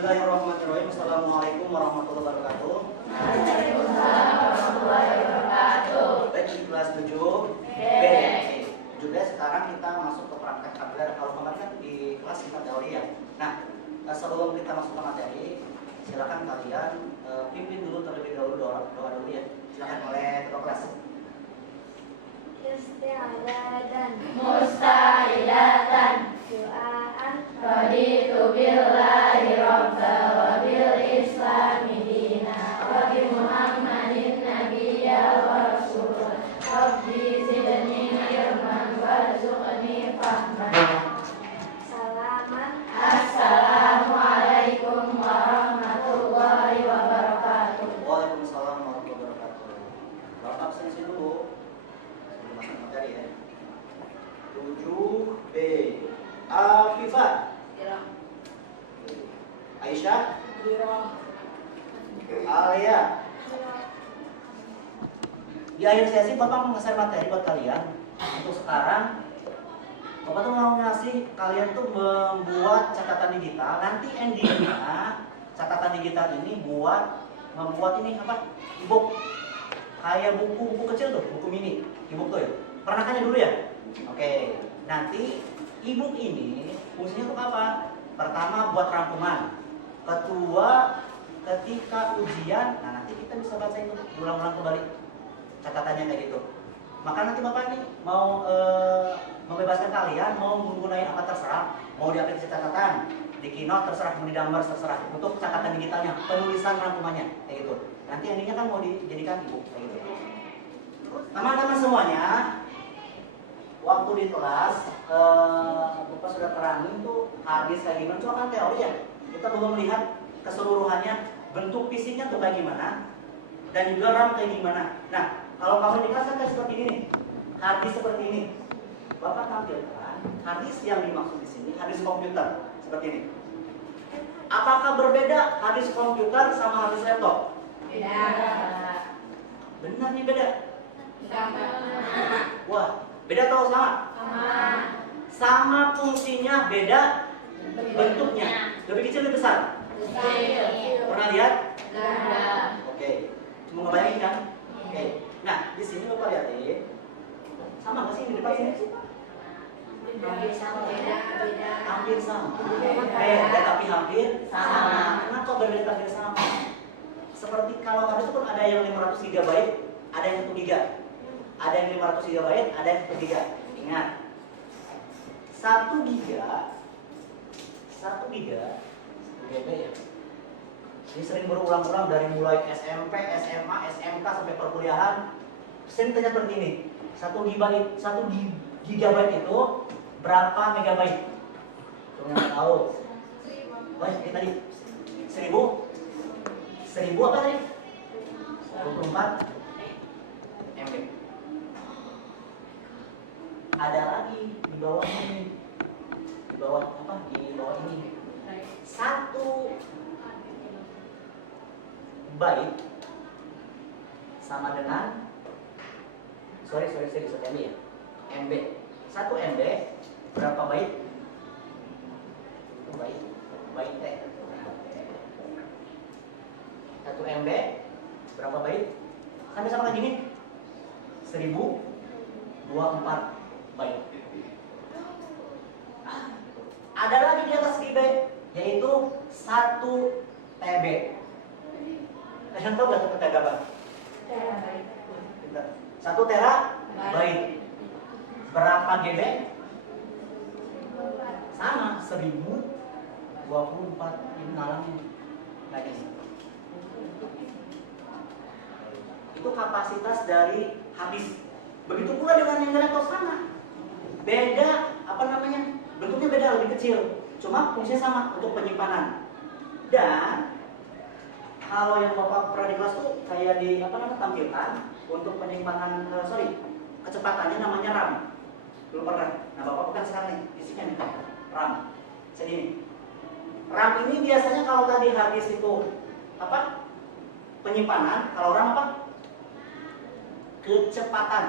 Bismillahirrahmanirrahim. Assalamualaikum warahmatullahi wabarakatuh. Waalaikumsalam warahmatullahi wabarakatuh. Baik, di kelas 7 B. Juga sekarang kita masuk ke praktek tabler. Kalau kemarin kan di kelas kita teori ya. Nah, sebelum kita masuk ke materi, silakan kalian pimpin dulu terlebih dahulu doa dulu ya. Silakan oleh ketua kelas. Isti'adadan Musta'idatan doaan Raditu billahi rabba wa bil islami dina wa bi muhammadin nabiyya wa rasulah Rabbi zidni ilman warzuqni fahman. salaman Assalamualaikum warahmatullahi wabarakatuh. Waalaikumsalam warahmatullahi wabarakatuh. Bapak absensi dulu sebelum masuk materi ya. 7B. Afifah. Aisyah. Alia. Di akhir sesi Bapak mengeser materi buat kalian. Untuk sekarang Bapak tuh mau ngasih kalian tuh membuat catatan digital. Nanti endingnya catatan digital ini membuat ini apa? E-book. Kayak buku kecil tuh, buku mini. E-book tuh ya. Pernah kan dulu ya? Oke. Nanti e-book ini fungsinya untuk apa? Pertama buat rangkuman. Kedua, ketika ujian, nah nanti kita bisa baca itu ulang-ulang kembali catatannya kayak gitu. Maka nanti Bapak nih mau membebaskan kalian mau menggunakan apa terserah, mau di aplikasi catatan, di Keynote terserah, mau di Numbers terserah. Untuk catatan digitalnya, penulisan rangkumannya kayak gitu. Nanti endingnya kan mau dijadikan e-book kayak gitu. Teman-teman semuanya, waktu di kelas Bapak sudah terangin tuh harddisk kayak gimana. Cuma kan teori ya, kita belum melihat keseluruhannya, bentuk fisiknya tuh kayak gimana, dan juga RAM kayak gimana. Nah, kalau kamu di kelas kan kayak seperti ini nih, harddisk seperti ini. Bapak tampilkan harddisk yang dimaksud di sini, harddisk komputer seperti ini. Apakah berbeda harddisk komputer sama harddisk laptop? Beda. Benar nih beda. Sama. Wah, beda atau sama? Sama fungsinya, beda bentuknya. Lebih kecil lebih besar? Pernah lihat? Oke. Cuma ngebayangin kan? Oke. Nah, di sini Bapak lihatin. Sama nggak sih di depan sini? Hampir sama. Hampir sama. Beda tapi hampir sama. Kenapa berbeda tapi sama? Seperti kalau harus itu pun ada yang 500 GB, ada yang 1 GB. Ada yang 500 GB, ada yang 1 GB. Ingat. 1 GB ya. Ini sering berulang-ulang dari mulai SMP, SMA, SMK sampai perkuliahan. Sering tanya seperti ini. 1 GB itu berapa megabyte? Cuma nggak tahu. Wah, ini tadi 1000 apa tadi? 24 MB. Ada lagi di bawah ini. Di bawah apa? Di bawah ini. 1 byte sama dengan sorry MB ya. MB. 1 MB berapa byte? Itu byte teh. 1 MB berapa byte? Sampai sama kayak gini. 1024 byte. Ada lagi di atas GB yaitu 1 TB. Kalian tahu nggak 1 TB apa? 1 terabyte. Berapa GB? Sama 1024 ini nalangin. Nah ini. Itu kapasitas dari harddisk. Begitu pula dengan yang laptop sama. Beda apa namanya? Bentuknya beda, lebih kecil. Cuma fungsinya sama untuk penyimpanan. Dan kalau yang Bapak pernah di kelas tuh kayak di tampilkan untuk penyimpanan kecepatannya namanya RAM. Belum pernah. Nah, Bapak pegang sekarang nih, fisiknya nih. RAM. Segini. RAM ini biasanya kalau tadi harddisk itu apa? Penyimpanan, kalau RAM apa? Kecepatan.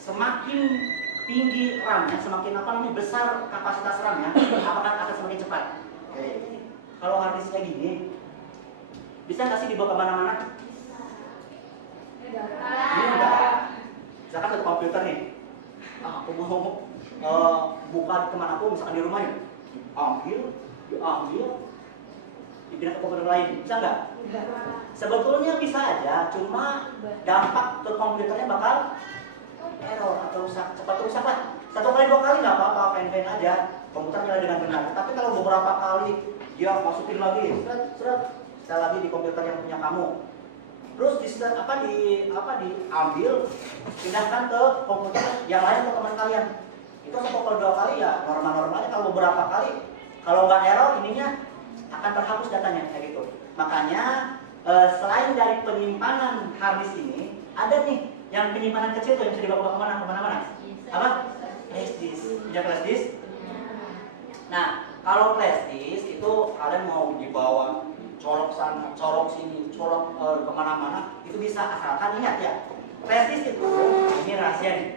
Semakin tinggi RAM-nya, semakin besar kapasitas RAM-nya, apakah akan semakin cepat? Oke. Kalau hard disknya gini, bisa nggak sih dibawa kemana-mana? Ini enggak. Misalkan satu komputer nih, aku mau buka kemana pun, misalkan di rumah ya, diambil, dipindah ke komputer lain, bisa nggak? Sebetulnya bisa aja, cuma dampak ke komputernya bakal error atau rusak, cepat rusak lah. Satu kali dua kali nggak apa-apa, fine-fine aja, komputer nyala dengan benar. Tapi kalau beberapa kali dia masukin lagi, seret, sekali lagi di komputer yang punya kamu, terus diambil, pindahkan ke komputer yang lain atau teman kalian. Itu satu kali dua kali ya normal-normalnya. Kalau beberapa kali, kalau nggak error ininya akan terhapus datanya kayak gitu. Makanya selain dari penyimpanan hard disk ini, ada nih yang penyimpanan kecil tuh yang bisa dibawa kemana-mana. Apa? Flash disk. Punya flash disk? Nah, kalau flash disk itu kalian mau dibawa colok sana, colok sini, colok kemana-mana, itu bisa, asalkan ingat ya, flash disk itu, ini rahasia nih,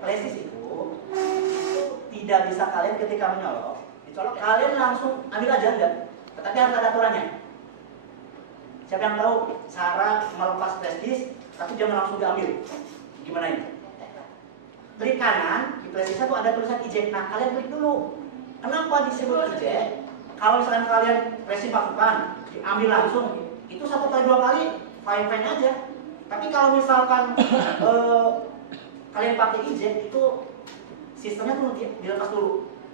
flash disk itu tidak bisa kalian ketika menyolok, dicolok, kalian langsung ambil aja enggak, tetapi harus ada aturannya. Siapa yang tahu cara melepas flash disk, tapi jangan langsung diambil? Gimana ini? Klik kanan, di flash disk itu ada tulisan eject, nah kalian klik dulu. Kenapa disebut eject? Kalau misalkan kalian resim masukkan, diambil langsung, itu satu kali dua kali fine-fine aja. Tapi kalau misalkan kalian pakai eject, itu sistemnya tuh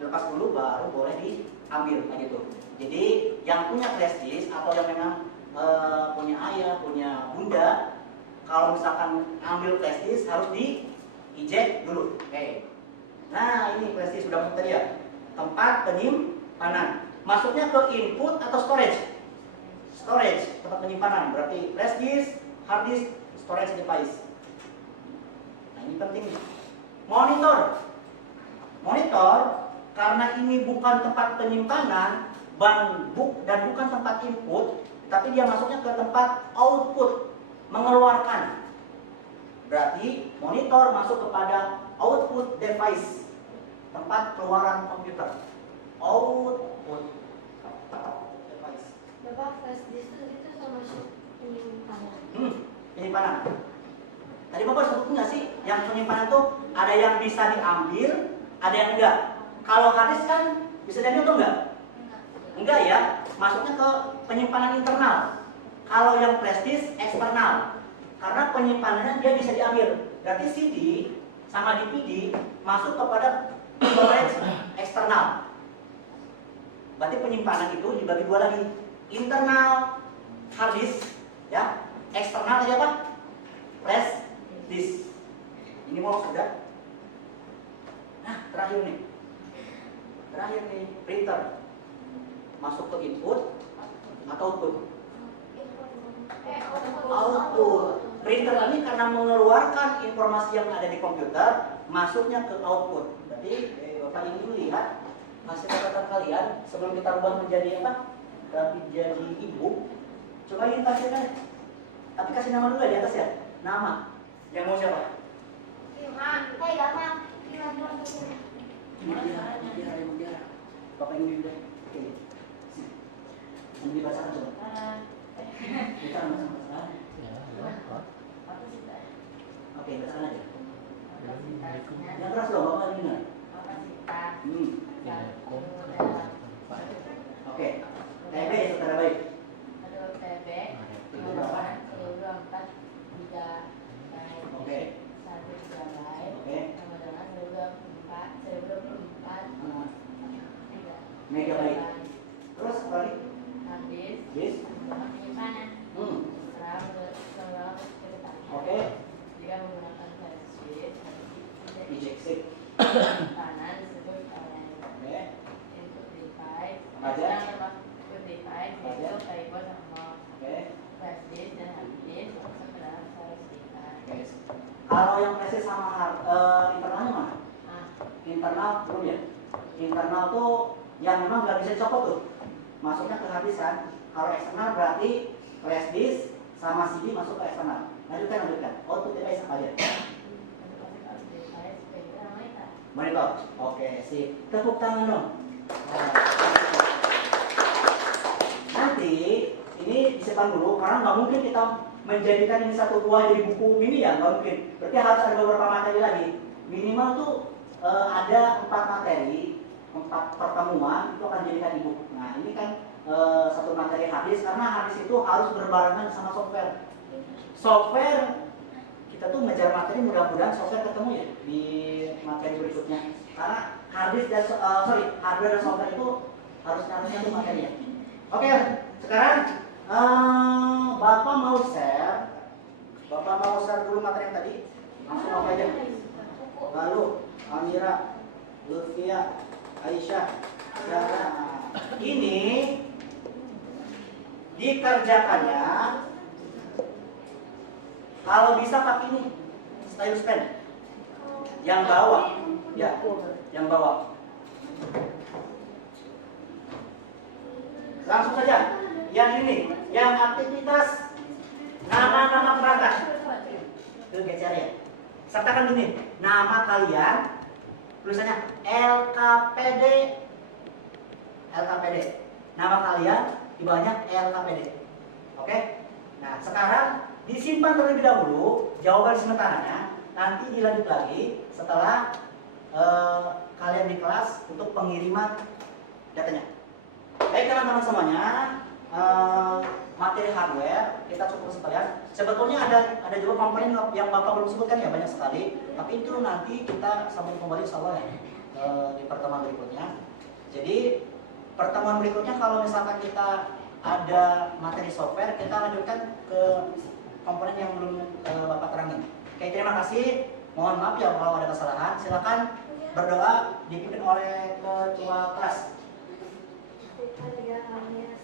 dilepas dulu baru boleh diambil kayak gitu. Jadi yang punya flash disk atau yang memang punya ayah, punya bunda, kalau misalkan ambil flash disk harus di eject dulu. Oke. Nah ini flash disk sudah tadi ya, tempat penyimpanan. Masuknya ke input atau storage? Storage, tempat penyimpanan. Berarti flash disk, hard disk, storage device. Nah ini penting nih. Monitor. Monitor, karena ini bukan tempat penyimpanan, book dan bukan tempat input, tapi dia masuknya ke tempat output, mengeluarkan. Berarti monitor masuk kepada output device, tempat keluaran komputer. Output device. Bapak flash disk itu termasuk penyimpanan. Penyimpanan. Tadi Bapak sebut nggak sih, yang penyimpanan itu ada yang bisa diambil, ada yang enggak. Kalau hard disk kan bisa diambil atau enggak? Enggak ya, masuknya ke penyimpanan internal. Kalau yang flash disk eksternal, karena penyimpanannya dia bisa diambil. Berarti CD sama DVD masuk kepada storage eksternal. Berarti penyimpanan itu dibagi dua lagi, internal hard disk, ya, eksternal aja apa? Flash disk. Ini mau sudah. Nah, terakhir nih, printer masuk ke input atau output? Output. Printer ini karena mengeluarkan informasi yang ada di komputer, masuknya ke output. Berarti Bapak ini lihat hasil catatan kalian sebelum kita ubah menjadi apa? Jadi ibu. Coba ini kasihkan. Tapi kasih nama dulu ya di atas ya. Nama. Yang mau siapa? Gampang. Mutiara. Bapak ini udah. Oke. Ini dibacakan coba. Kita baca. Oke, bacakan aja. Yang keras loh, Bapak dengar. Oke. TB saudara baik. Itu berapa? Oke. Oke. Megabyte. Terus apa lagi? Disk. Oke. Eject stick. Kanan disebut Oke. input device. Aja. Input device itu keyboard sama Oke. flash disk dan hard disk masuk ke dalam storage device. Oke. Kalau yang flash disk sama internalnya mana? Internal belum ya? Internal tuh yang memang nggak bisa dicopot tuh, masuknya ke hard disk kan. Kalau eksternal berarti flash disk sama CD masuk ke eksternal. Lanjutkan. Output device apa aja? Monitor. Oke, sip. Tepuk tangan dong. disimpan dulu, karena nggak mungkin kita menjadikan ini satu buah jadi buku mini ya, nggak mungkin. Berarti harus ada beberapa materi lagi. Minimal tuh ada 4 materi, 4 pertemuan itu akan dijadikan e-book. Nah ini kan satu materi hadis, karena hadis itu harus berbarengan sama software. Software kita tuh ngejar materi, mudah-mudahan software ketemu ya di materi berikutnya. Karena hadis dan hardware dan software itu harusnya tuh materi ya. Oke, sekarang Bapak mau share dulu materi yang tadi. Langsung apa aja? Lalu Amira, Lutfia, Aisyah, Zara. Ini dikerjakannya kalau bisa pakai ini stylus pen yang bawah, ya, yang bawah. Langsung saja. Yang ini, yang aktivitas nama-nama perangkat. Itu geser ya. Sertakan gini, nama kalian, tulisannya LKPD. Nama kalian di bawahnya LKPD. Oke? Nah, sekarang disimpan terlebih dahulu jawaban sementaranya, nanti dilanjut lagi setelah kalian di kelas untuk pengiriman datanya. Baik teman-teman semuanya, materi hardware kita cukup sekalian. Sebetulnya ada juga komponen yang Bapak belum sebutkan ya, banyak sekali. Tapi itu nanti kita sambung kembali insyaallah ya di pertemuan berikutnya. Jadi pertemuan berikutnya kalau misalkan kita ada materi software, kita lanjutkan ke komponen yang belum Bapak terangin. Oke, terima kasih. Mohon maaf ya kalau ada kesalahan. Silakan berdoa dipimpin oleh ketua kelas. Terima kasih teman-teman.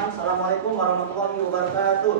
Assalamualaikum warahmatullahi wabarakatuh.